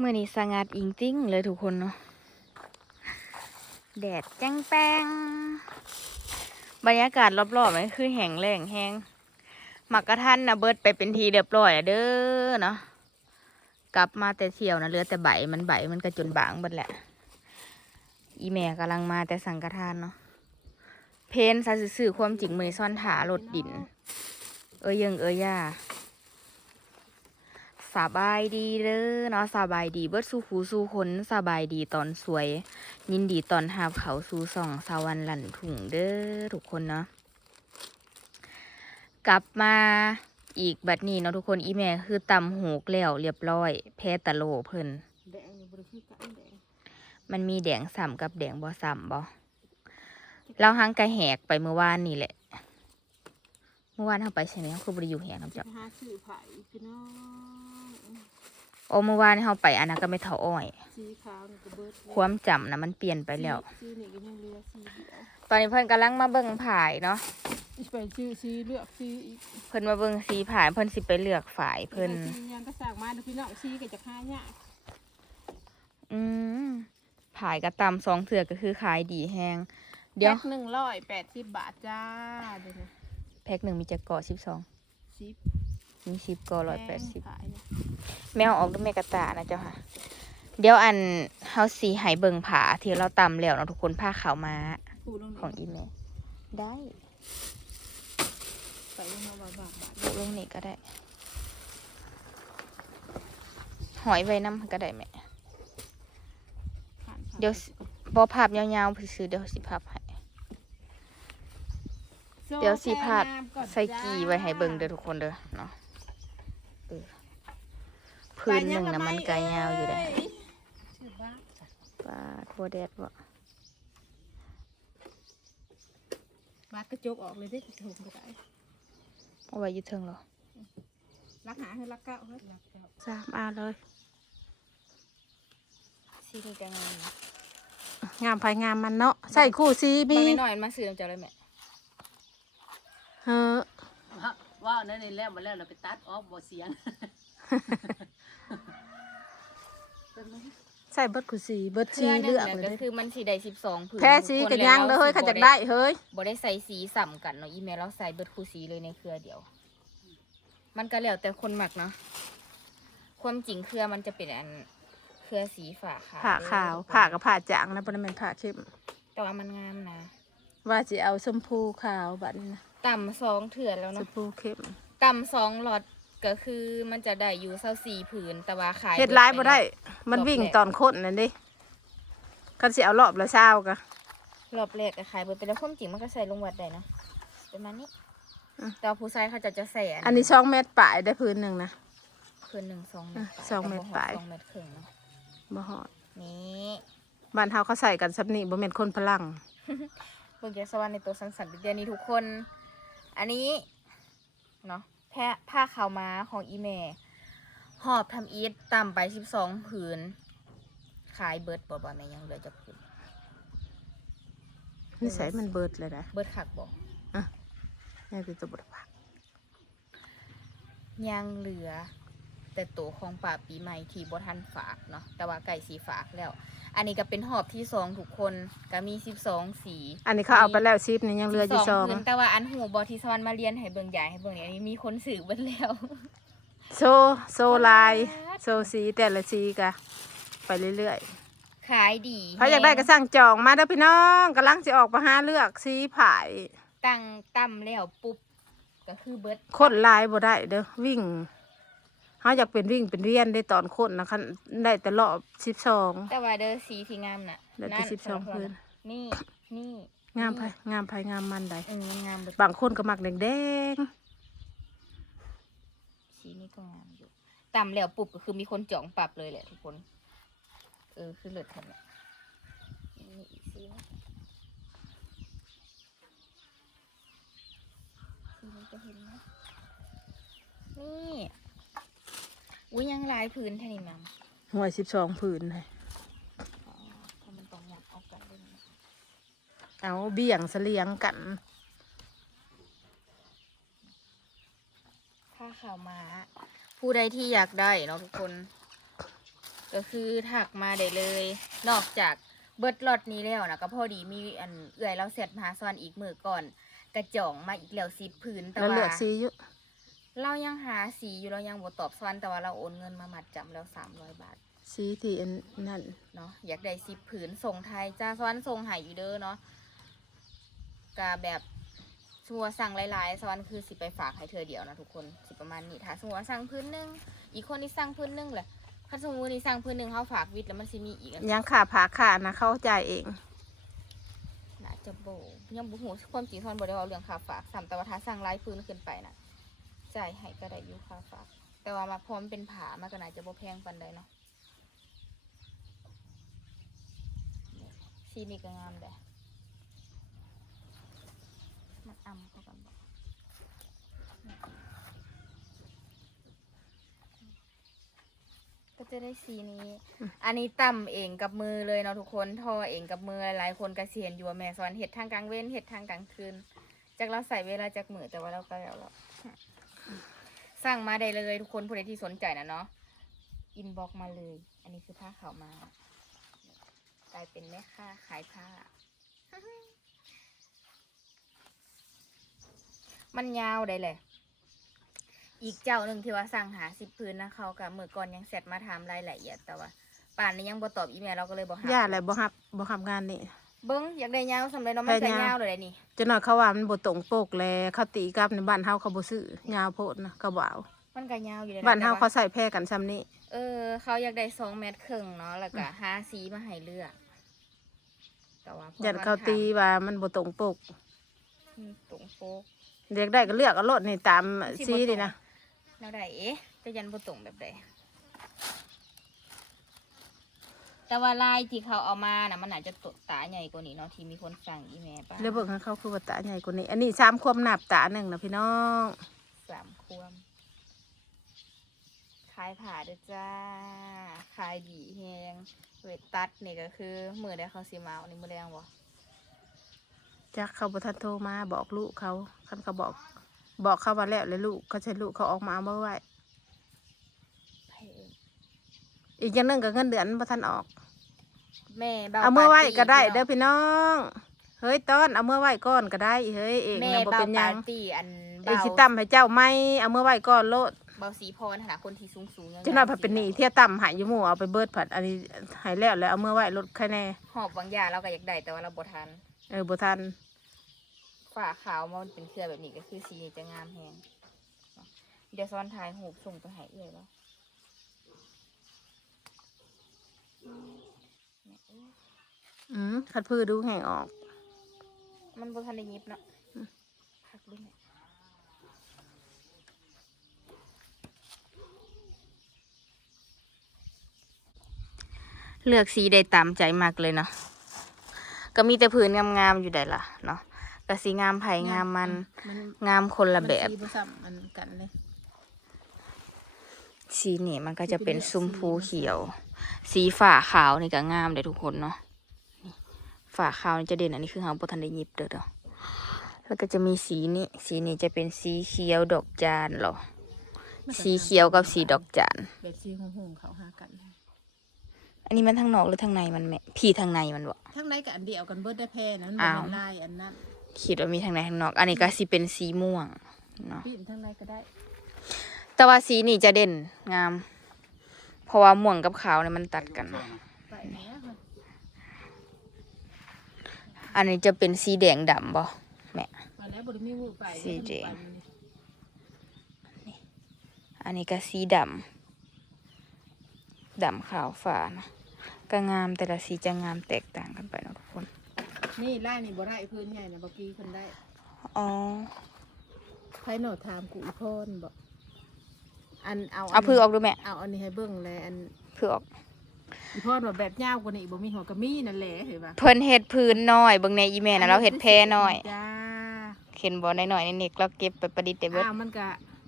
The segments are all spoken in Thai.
เมื่อนี้สงัดอิงติ้งเลยทุกคนเนาะแดดแจ้งแป้งบรรยากาศรอบๆมันคือแห้งแล้งแห้งหมักกระทันนะเบิดไปเป็นทีเรียบร้อยอะเด้อเนาะกลับมาแต่เที่ยวนะเหลือแต่ใบมันใบมันก็จนบางเบิดแหละ อีแม่กำลังมาแต่สังกทานเนาะเพนซาซื่อความจริงมือซ่อนถารถดิน เอ้ยยังเอ้ยย่า สบายดีเด้อเนาะสบายดีเบิดสู้คูสู้คนสบายดีตอนสวย ยินดีตอนหาบเขาสู่ส่องสาวันหลั่นถุงเด้อทุกคนเนาะกลับมาอีกบัดนี้เนาะทุกคนอีแม่คือตำหูกแล้วเรียบร้อย แพ้ตะโลเพิ่นมันมีแดงสัมกับแดงบ่สัมบ่เราหังกระแหกไปเมื่อวานนี่แหละ เมื่อวานเขาไปใช่ไหมเขาคือบริอยู่แหกน้ำจะจับ โอ้เมื่อวานเขาไปอันนั้นก็ไม่เท่าอ้อย สีขาวนี่ก็เบิดความจำนะมันเปลี่ยนไปแล้ว สีนี่ก็ยังเหลือสีเดียวตอนนี้เพิ่นกำลังมาเบิ่งผายเนาะ อีกไปซื้อสีเลือกสีอีกเพิ่นมาเบิ่งสีผายเพิ่นสิไปเลือกฝายเพิ่นสียังก็สั่งมาดูพี่น้องสีก็จะหายากอืมผายกระตำสองเถื่อก็คือขายดีแฮงเดี๋ยวแพ็คหนึ่งร้อยแปดสิบบาทจ้าเดี๋ยวนี้แพ็คหนึ่งมีจะเกาะสิบสองสิบ มีสิบเกาะร้อยแปดสิบขายเนี่ยแมวออกด้วยแม่กระตานะเจ้าค่ะ เดี๋ยวอันเฮาสีให้เบิ่งผาที่เราตำแล้วเนาะทุกคนผ้าขาวม้าปูลงของอีเมลได้ใส่ลงมาบาทบาทบาทลูกลงนี่ก็ได้ หอยไว้น้ำก็ได้แม่ผ่านเดี๋ยวสิบอภาพยาวๆซื้อๆเดี๋ยวสิภาพให้เดี๋ยวสิพาดใส่กีไว้ให้เบิ่งเด้อทุกคนเด้อเนาะ เออพื้นหนึ่งนะมันไกลยาวอยู่ได้ชื่อบ้าปาดบัวแดดบ่บาทกระจกออกเลยได้ถูกก็ได้เอาไว้อยึดเทิงเหรอรักหาคือรักเก้าเฮ้ยรักเก้าสามอาเลยสีนี่จะงามนะงามไผงามมันเนาะใส่คู่สีบาบีงหน่อยๆมาซื้อน้ำเจ้าเลยแม่เฮ้อ ว่าว่านั่นนี่แล้วมาแล้วเราไปตัดออกบ่เสียงใส่เบิดคู่สีเบิดสีเพื่อหเลืนึ่งอกเนี่ยเลก็ยเด้คือมันสีได้สิบสองผืนแพ้สีกันยังเลยเฮ้ยเขาจากได้เฮ้ยบ่ได้ใส่สีสัมกันเนาะอีเมลเราใส่เบิดคู่สีเลยในเครือเดียว มันก็แล้วแต่คนหมักเนาะความจริงเครือมันจะเป็นอันเครือสีฝาขาวผ่าขาวผ่ากับผ่าจางนะปนเป็นผ่าเข้มแต่ว่ามันงามนะ ว่าจะเอาชมพูขาวบัดนี้นะ ต่ำสองเถื่อนแล้วชเนาะมพูเข้มต่ำสองหลอดก็คือมันจะได้อยู่เศร้าสี่ผืนแต่ว่าขายเฮ็ดร้ายบ่ได้เมันวิ่งตอนค้นนั่นดิคันสิเอารอบละเช้ากะรอบแรกก็ขายเบิดไปแล้วความจริงมันก็ใส่ลงวัดได้เนาะประมาณนี้อืมแต่ว่าผู้ชายเขาจะจะใส่อันนี้ช่องเม็ดปลายได้พื้นหนึ่งนะ คืนหนึ่งสองเมตรอะสองเมตรปลาย สองเมตรครึ่งเนาะบ่ฮอดนี่บ้านเฮาเขาใส่กันซับนี่บ่แม่นคนพลัง เบิ่งแกสวรรค์ในตัวสันสันๆเดือนนี้ทุกคน อันนี้เนาะแพะผ้าขาวม้าของอีเมหอบทำอีทต่ำไปสิบสองผืน ขายเบิร์ดบ่บ่แม่ยังเหลือจะผืนนิสัยมันเบิดเลยนะเบิร์ดขักบ่แม่เป็นตัวบดผักยังเหลือแต่ตัวของป่าปีใหม่ที่บ่ทันฝากเนาะแต่ว่าไก่สีฝากแล้ว อันนี้ก็เป็นหอบที่สองทุกคนก็มีสิบสองสีอันนี้เขาเอาไปแล้วชิปนี่ยังเหลืออยู่12ซองผืนแต่ว่าอันหูบอที่สวรรค์มาเรียนให้เบิ่งใหญ่ให้เบิ่งเนี่ยอันนี้มีคนสื่อเบิ่งแล้ว โซโซลายโซสีแต่ละสีกะไปเรื่อยขายดีๆถ้าอยากได้ก็สั่งจองมาเด้อพี่น้องกำลังสิออกมาหาเลือกสีผายตั้งตั้มแล้วปุ๊บก็คือเบิดคนลายบ่ได้เด้อวิ่ง เขาอยากเป็นวิ่งเป็นเวียนได้ตอนคนนะคันได้แต่รอบสิบสอง แต่ว่าเด้อสีที่งามน่ะได้แต่นั่นสิบสองสำหรับพื้น นี่นี่งามไผงามไผงามมันใดเอองามเบิดบางคนก็มักแดงสีนี้ก็งามอยู่ตั้มแล้วปุ๊บก็คือมีคนจองปรับเลยแหละทุกคน เออคือเลิศทันเนี่ยนี่อีกสีนะสีนี้จะเห็นไหมนี่ อุ้ยยังหลายพื้นแท่นี่มัมๆห่วยสิบสองผืนเลยอ๋อเพราะมันต้องหยับเอากันด้วยนะเอาเบี่ยงเสลียงกันผ้าขาวม้า ผู้ใดที่อยากได้เนาะทุกคน ก็คือถักมาได้เลย นอกจากเบิดล็อตนี้แล้วนะก็พอดีมีอันเอื่อยเราเสร็จมหาสวรรค์อีกมือก่อน กระจ่องมาอีกแล้วสิบผืนแต่แล้วว่าเลือกสีอยู่ เรายังหาสีอยู่เรายังบ่ตอบสวรรค์แต่ว่าเราโอนเงินมามัดจำแล้วสามร้อยบาทสีที่อันนั่นเนาะอยากได้สิบผืนส่งไทยจ้าสวรรค์ส่งใหายอยู่เด้อเนาะกาแบบสัวาสั่งหลายๆสวรรค์คือสิไปฝากให้เธอเดียวนะทุกคนสิประมาณนี้ถ้าสมมติว่าสั่งพื้นหนึงอีกคนที่สั่งพื้นหนึงแหละถ้าสมมติว่านี่สั่งพื้นหนึงเขาฝากวิทย์แล้วมันสิมีอีกอันยังขาผ่าขานะเขาจ่ายเองน่าจะโบยังบุหูความจริงทอนบ่ได้เว่าเรื่องค่าฝากสามแต่ว่าถ้าสั่งหลายพื้นขึ้นไปน่ะ จ่ายให้ก็ได้อยู่ค่าฝาก แต่ว่ามาพร้อมเป็นผามันก็น่าจะบ่แพงปานใดเนาะสีนี่ก็งามเด้มันอ่ำเข้ากันบ่ก็จะได้สีนี้ อันนี้ต่ำเองกับมือเลยเนาะทุกคนทอเองกับมือหลายคนก็เสียนอยู่ว่าแม่สอนเห็ดทางกลางเว้นเห็ดทางกลางคืนจากเราใส่เวลาจากมือแต่ว่าเราก็แล้วเรา สั่งมาได้เลยทุกคนผู้ใดที่สนใจนะเนาะอินบ็อกมาเลย อันนี้คือผ้าขาวมากลายเป็นแม่ค้าขายผ้า มันยาวได้เลย อีกเจ้าหนึ่งที่ว่าสั่งหาสิบพื้นนะเขากับมือก่อนยังเสร็จมาถามรายละเอียดแต่ว่า ป่านนี้ยังบ่ตอบอีเมลเราก็เลยบอกหาย่าอะไรบ่ฮับบ่ฮับงานนี่ เบิ้งอยากได้ยาวสำเร็จเนาะมันได้ก็ยาวยาวเลยนี่จะหน่อยเขาว่ามันบ่ตรงปกแลเขาตีกลับในบ้านเฮาเขาบ่ซื้อยาวโพดนะเขาบ่เอามันก็ยาวอยู่เลยะบ้านเฮาแต่ว่เขาใส่แพร่กันซ้ำนี้เออ เขาอยากได้สองเมตรครึ่งเนาะแล้วก็หาสีมาให้เลือกแต่ว่าพอยันเขาตีว่ามันบ่ตรงปกอืมตรงโป๊กเด็กได้ก็เลือกเอารถนี่ตามสิบ่สีตรงนี่นะแนวใดเอ๊ะจะยันบ่ตรงแบบใด แต่ว่าลายที่เขาเอามาน่ะมันอาจจะตดตาใหญ่กว่านี้เนาะที่มีคนสั่งอีเมลป่ะเดี๋ยวเบิ่งให้เขาคือว่าตาใหญ่กว่านี้ อันนี้สามความหนับตาหนึ่งนะพี่น้องสามควมขายผ่าเด้อจ้า ขายดีแฮงเวทตัดนี่ก็คือมือได้เขาสีมาเอานี่มือแรงวะจักเขาบ่ทันโทรมาบอกลูกเขาคันเขาบอก บอกเขาว่าแล้วเลยลูกเขาใช้ลูกเขาออกมาเอามาไว้ ไผเอิ้น อีกอย่างหนึงก็เงินเดือนบ่ทันออก แม่เบาเอาเมื่อไว้ปร์ตี้ก็ได้พี่น้เด้อพี่น้อง เฮ้ยต้นเอาเมื่อไว้ก่อนก็ได้เฮ้ยเองแม่นะบ่เบาเป็นหยัปางร์ตี้อันเองเบาสิตั้มให้เจ้าไหมเอาเมื่อไว้ก่อนโลดเบาสีพรขนาดคนที่สูงสูงๆจังหน่อยผัดเป็นหนี้เที่ยต่ำหายอยู่หมู่เอาไปเบิดผัดอันนี้ใหายแล้วแล้วเอาเมื่อไว้ลดคะแนนหอบบางอย่างเราก็อยากได้แต่ว่าเราบ่ทันเออบ่ทันฝ้าขาวมันเป็นเครือแบบนี้ก็คือสีจะงามแฮงเดี๋ยวซ้อนถ่ายหูปส่งไปให้เอื้อยแล้ว อืมคัดพืชดูแห่งออก มันบ่ทันได้ยิบเนาะพักด้วยแม่เลือกสีได้ตามใจมากเลยเนาะ ก็มีแต่ผืนงามๆอยู่ได้ล่ะเนาะก็สีงามไผ่งามมันมันงามคนละแบบมันสีบ่ซ้ำมันกันเลยสีนี่มันก็จะเป็นซุ้มพูเขียว สีฝ่าขาวนี่ก็งามเลยทุกคนเนาะนี่ฝ่าขาวนี่จะเด่นอันนี้คือหางบทันได้หยิบเด้อเด้อแล้วก็จะมีสีนี้สีนี้จะเป็นสีเขียวดอกจานเหรอสีเขียวกับสีดอกจานแบบสีหงๆเขาหากัน อันนี้มันทางนอกหรือทางในมันแม่พี่ทางในมันบ่ทั้งในกับอันเดียวกันเบิดได้แพ้นั้นอ้าวมันลายอันนั้นคิดว่ามีทางในทางนอก อันนี้ก็สิเป็นสีม่วงเนาะพี่ทั้งในก็ได้ แต่ว่าสีนี่จะเด่นงาม เพราะว่าม่วงกับขาวเนี่ยมันตัดกันเนาะไปแหน่ค่ะอันนี้จะเป็นสีแดงดำบ่แม่มาแล้วบ่ได้มีมือไปสีแดงไปนี่อันนี้ก็สีดำดำขาวฟ้านะก็งามแต่ละสีจะงามแตกต่างกันไปเนาะทุกคน นี่ไล่นี่บ่ได้พื้นใหญ่นะบ่กี้คนได้ อ๋อใครโหนดถามกูอีพ่นบอก อันเอาเอาพือออกดูแม่เอาอันนี้ให้เบิ่งแลอันพือออก อีพ่นว่าแบบยาวกว่านี้บ่มีหัวกะมีนั่นแหละเห็นปะเพิ่นเฮ็ดพื้นน้อยเบิ่งในอีเมลนะเราเฮ็ดแพรน้อยจ้าเห็นบ่น้อยๆในเน็กเราเก็บไปประดิษฐ์ได้เบิดอ้าวมันก็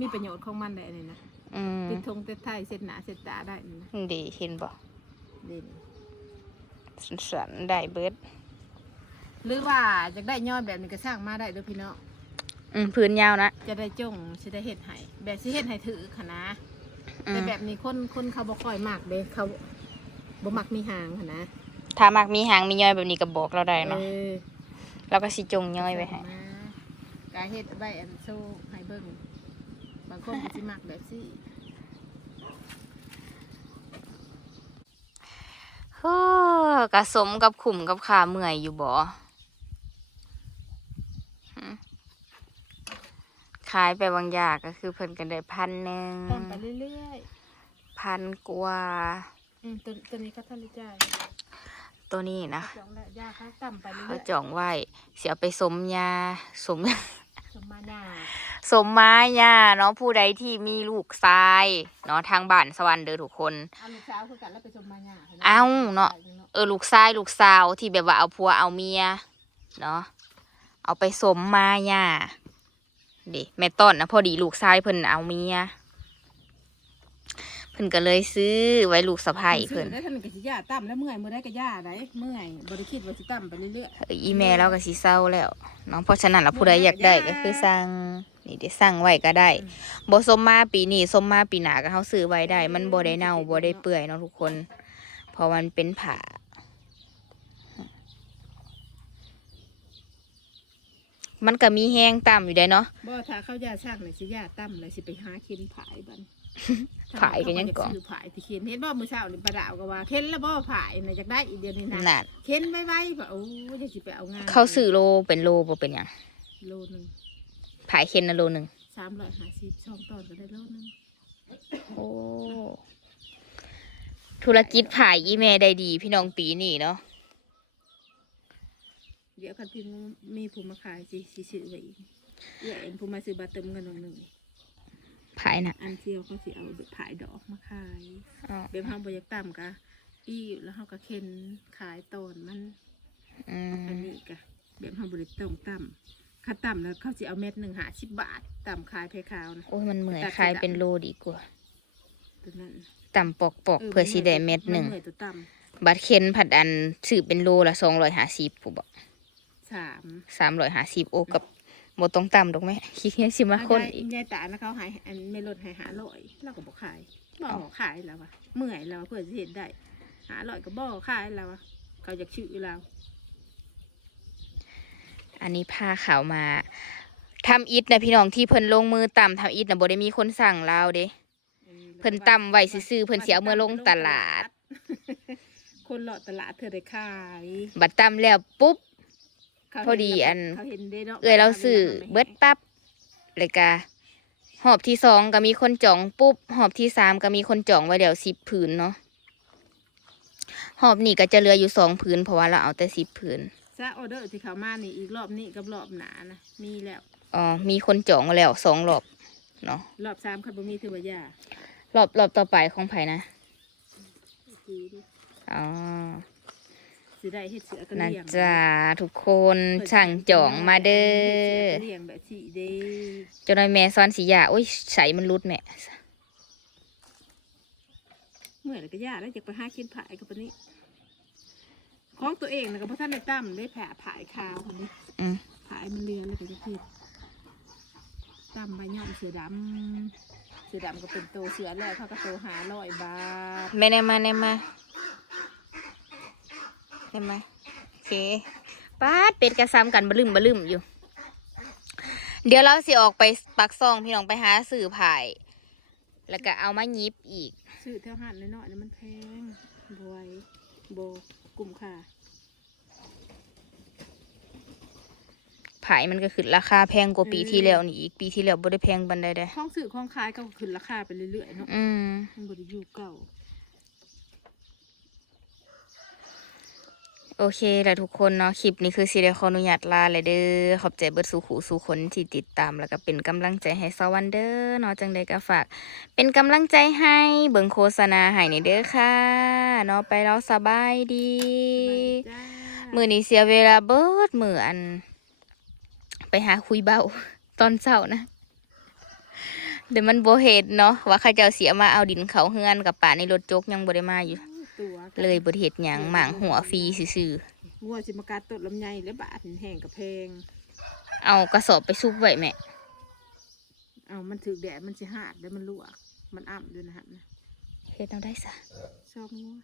มีประโยชน์ของมันได้อันนี้นะอืมติดธงติดไทยเสร็จหนาเสร็จตาได้นี่นะดีเห็นบ่ดีนี่สันๆได้เบิดหรือว่าอยากได้ยอดแบบนี้ก็สร้างมาได้เด้อพี่น้อง อืมพื้นยาวนะ จะได้จงสิได้เฮ็ดให้แบบสิเฮ็ดให้ถือค่ะนะอืแต่มแบบนี้คนคนเขาบ่ค่อยมากเด้เขาบ่มักมีหางหั่นนะถ้ามักมีหางมีย่อยแบบนี้ก็บอกเราได้เนาะเออเราก็สิจงย่อยไว้ให้มากาเฮ็ดใบอันโซ่ให้เบิ่งบางคนก็สิมักแบบซี่เฮ้อกะสมกับขุมกับขาเมื่อยอยู่บ่ ขายไปบางอย่างก็คือเพิ่นกันได้พันหนึ่งต้นไปเรื่อยพันกว่าๆอืมตัวตัวนี้ก็ทันได้จ่ายตัวนี้นะจองแล้วยาเขาต่ำไปเรื่เขาอยจองไว้เสียไปสมยาสม ๆสมมาหน้าสมมายาเนาะผู้ใดที่มีลูกชายเนาะทางบ้านสวรรค์เด้อทุกคน เอาลูกสาวคือกันแล้วไปสมมาหน้าให้เอ้าเนาะ เออลูกชายลูกสาวที่แบบว่าเอาผัวเอาเมียเนาะเอาไปสมมาย่า เดิแม่ต้นนะพอดีลูกชายเพิ่นเอาเมียเพิ่นก็เลยซื้อไว้ลูกสะใภ้เพิ่นได้ท่านก็สิย่าต่ำแล้วเมื่อยมื้อได้ก็ย่าได้เมื่อยบ่ได้คิดว่าสิต่ำไปเรื่อยเอออีแม่เราก็สิเศร้าแล้วเนาะเพราะฉะนั้นแล้วผู้ใดอยากได้ก็คือสั่งนี่ได้สั่งไว้ก็ได้บ่สมมาปีนี้สมมาปีหน้าก็เฮาซื้อไว้ได้ มันบ่ได้เน่าบ่ได้เปื่อยเนาะทุกคน เพราะมันเป็นผ้า มันก็มีแห้งต่ำอยู่ได้เนาะๆบ่ถ้าเขาย่าช่างนี่สิย่าต่ำเลยสิไปหาเข็นผายบัดผายกันยังก่อนซื้อผายที่เข็นเห็นบ่มื้อเช้านี่ปลาดาวก็ว่าเข็นแล้วบ่ผายน่ะอยากได้อีกเดือนนี้นะนั่น เข็นไว้ๆก็โอ้ยจะสิไปเอางานเขาซื้อโลเป็นโลบ่เป็นหยังโลนึงผายเค็นนะโลหนึ่ง350ช่องตอนก็ได้โลนึงโอ้ธุรกิจผายอีแม่ได้ดี พี่น้องปีนี้เนาะเดี๋ ยวคันพี่มีผู้มาขายสิสิซื้อไว้อีกเอื้อเอ็นผู้มาซื้อบัตรเติมเงินของหนึงผายน่ะอันเซียวเขาสิเอาผายดอกมาขายอ๋อเบบเฮาบ่อยากต่ำกะอีแล้วเฮาก็เข็นขายตอนมันอือันมนี้กะแบบเฮาบ่ได้ต้องต่ำค่าต่ำแล้วเขาสิเอาเม็ดหนึ่งหาสิบบาทต่ำขายเพคาวนะโอ้ยมันเหมือนขายเป็นโลดีกว่าตัวนั้นต่ำปอกปอกๆเพื่อสิได้เม็ดหนึ่งมัเหนื่อยตัวต่บัตรเค็นผัดอันซื้อเป็นโลละสองร้อยห้าสิบผู้บอกำ สามสามร้อยห้าสิบโอ้กับโมตรงต่ำดอกไหมคิดเงี้ยสิมาคนยายอีกยายตานะเขาหายอันไม่ลดให้หาลอยเราก็บอกขายบ่ขายแล้ววะเมื่อยแล้วเพื่อจะเห็นได้ หาลอยก็บ่ขายแล้ววะเขาอยากชื่อเราอันนี้ผ้าขาวมาทำอิฐนะพี่น้องที่เพิ่นลงมือต่ำทำอิฐนะบ่ได้มีคนสั่งเราเด้เพิ่นต่ำไว้ซื่อๆเพิ่นสิเอามื่อลงตลาด คนเลาะตลาดเธอได้ขาย บัดต่ำแล้วปุ๊บเขา พอดีอัน เขาเห็นได้เนาะเอ้ยเราซื้อเบิดปั๊บเลยกะหอบที่สองก็มีคนจองปุ๊บหอบที่สามก็มีคนจองไว้เดี๋ยวสิบผืนเนาะหอบนี่ก็จะเหลืออยู่สองผืนเพราะว่าเราเอาแต่สิบผืนซะออเดอร์ที่เขามานี่อีกรอบนี้กับรอบหนานะมีแล้วอ๋อมีคนจองแล้วสองรอบเนาะรอบสามคันบ่มีถือว่ายารอบรอบต่อไปของไผนะดีดิอ๋อ สิได้เฮ็ดเสือกระนั่นเลียงจ้าทุกคนสั่งจองมาเด้ฮ็ดเสือกระเลียงแบบสีเด้จนนายแม่ซ้อนสียาโอ้ยใส่มันรุดแม่เมื่อยแล้วก็ยาแล้วอยากไปหากินผายกับปานนี้ของตัวเองนะก็เพราะท่านในตั้มได้แผ่ผายคาวคนนี้อืมผายมันเรียนแล้วก็จะคิดตั้มใบย่อมเสือดำเสือดำก็เป็นโตเสือแล้วเขาก็โตหาร้อยบาท แม่แน่มาแน่มา แน่มาโอเคป้าดเป็ดกระซ้ำกันบลืมบลืมอยู่ เดี๋ยวเราสิออกไปปักซองพี่น้องไปหาสื่อผาย แล้วก็เอามายิบอีกซื้อเท่าหันน้อยๆนี่มันแพงบวยโบกลุ่มค่ะผายมันก็ขึ้นราคาแพงกว่าปีที่แล้วนี่อีกปีที่แล้วบ่ได้แพงบันไดเด้ของซื้อของขายก็ขึ้นราคาไปเรื่อยๆเนาะอืมมันบริยูเก่า โอเคแหละทุกคนเนาะคลิปนี้คือสิได้ขออนุญาตลาเลยเด้อขอบใจเบิดสู่หูสู่คนที่ติดตามแล้วก็เป็นกำลังใจให้สวันเด้อเนาะจังใดก็ฝาก เป็นกำลังใจให้เบิ่งโฆษณาให้ในเด้อค่ะเนาะไปแล้วสบายดีจ้ามือนี้เสียเวลาเบิดมืออัน ไปหาคุยเบาตอนเช้านะ เดี๋ยวมันโบเห็นเนาะว่าเข้าเจ้าเสียมาเอาดินเขาเฮือนกับป่าในรถจกยังบ่ได้มาอยู่ ตัวเลยบ่ได้เฮ็ดหยังหมางหัวฟรีซื่องัวสิมากัดต้นลำไยและบาทแห้งกับแพงๆเอากระสอบไปซุกไว้แม่เอามันถือแดดมันสิหาดแล้วมันลวก มันอ่ำด้วยนะฮะนะเฮ็ดเอาได้ซะ ชอบงัว